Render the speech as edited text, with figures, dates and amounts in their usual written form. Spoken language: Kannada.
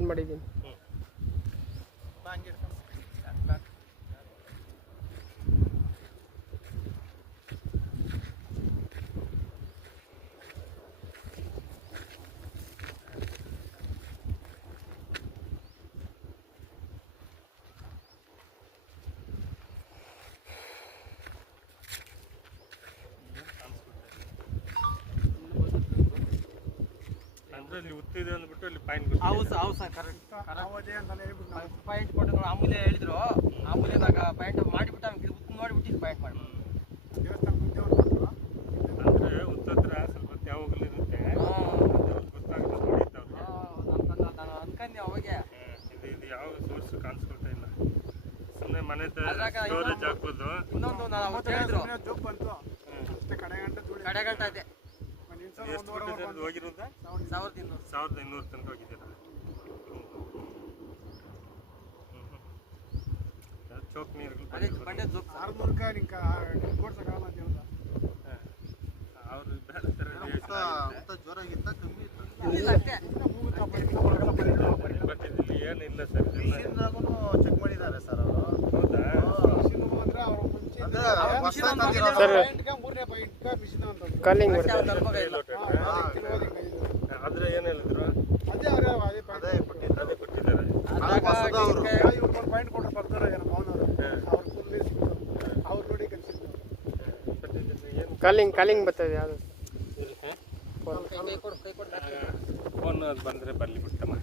ಆನ್ ಮಾಡಿದ್ದೀನಿ. ಅಲ್ಲಿ ಉತ್ತಿದೆ ಅಂದ್ಬಿಟ್ಟು ಅಲ್ಲಿ ಪಾಯಿಂಟ್ ಹೌದು ಸರ್ ಕರೆಕ್ಟ್ ಪಾಯಿಂಟ್ ಕೊಟ್ಟು ಆಮೂಲೆ ಹೇಳಿದ್ರು. ಆಮೂಲೆದಾಗ ಪಾಯಿಂಟ್ ಮಾಡಿಬಿಟ್ಟು ಅವ್ನಿಗೆ ಉತ್ತು ಮಾಡಿಬಿಟ್ಟು ಪಾಯಿಂಟ್ ಮಾಡಿ ಅಂದ್ರೆ ಉತ್ತತ್ರ ಸ್ವಲ್ಪ ತ್ಯಾವಗಳಿರುತ್ತೆ ಗೊತ್ತಾಗುತ್ತೆ. ನಾನು ಅನ್ಕೊಂಡೆ ಅವಾಗೆ ಇದು ಯಾವ ಸೋರ್ಸ್ ಕಾಣಿಸ್ಕೊಳ್ತಾ ಇಲ್ಲ. ಸುಮ್ಮನೆ ಮನೆ ಸ್ಟೋರೇಜ್ ಹಾಕ್ಬೋದು. ಇನ್ನೊಂದು ನಾವು ಹೇಳಿದ್ರು ಕಡೆ ಗಂಟೆ ಇದೆ. ಎಷ್ಟು ಕೊಟ್ಟಿದ್ದು ಹೋಗಿರೋದ? 1200 ತನಕ ಹೋಗಿದ್ದೀರಾ? ಚೌಕ್ ನೀರುಗಳು ಅವ್ರು ಜೋರಾಗಿತ್ತ ಕಮ್ಮಿ ಬರ್ತಿದ್ದಿಲ್ಲ ಏನಿಲ್ಲ ಸರ್. ಚೆಕ್ ಮಾಡಿದ್ದಾರೆ ಸರ್ ಅವರು. ಹೌದಾ? ಸರ್ ಕಾಲಿಂಗ್ ಆದ್ರೆ ಏನು ಹೇಳಿದ್ರು? ಅದೇ ಕೊಟ್ಟಿದ್ದಾರೆ. ಕಾಲಿಂಗ್ ಬರ್ತದೆ ಯಾವುದು ಫೋನ್ ಬಂದರೆ ಬರಲಿ ಬಿಡ್ತಮ್ಮ.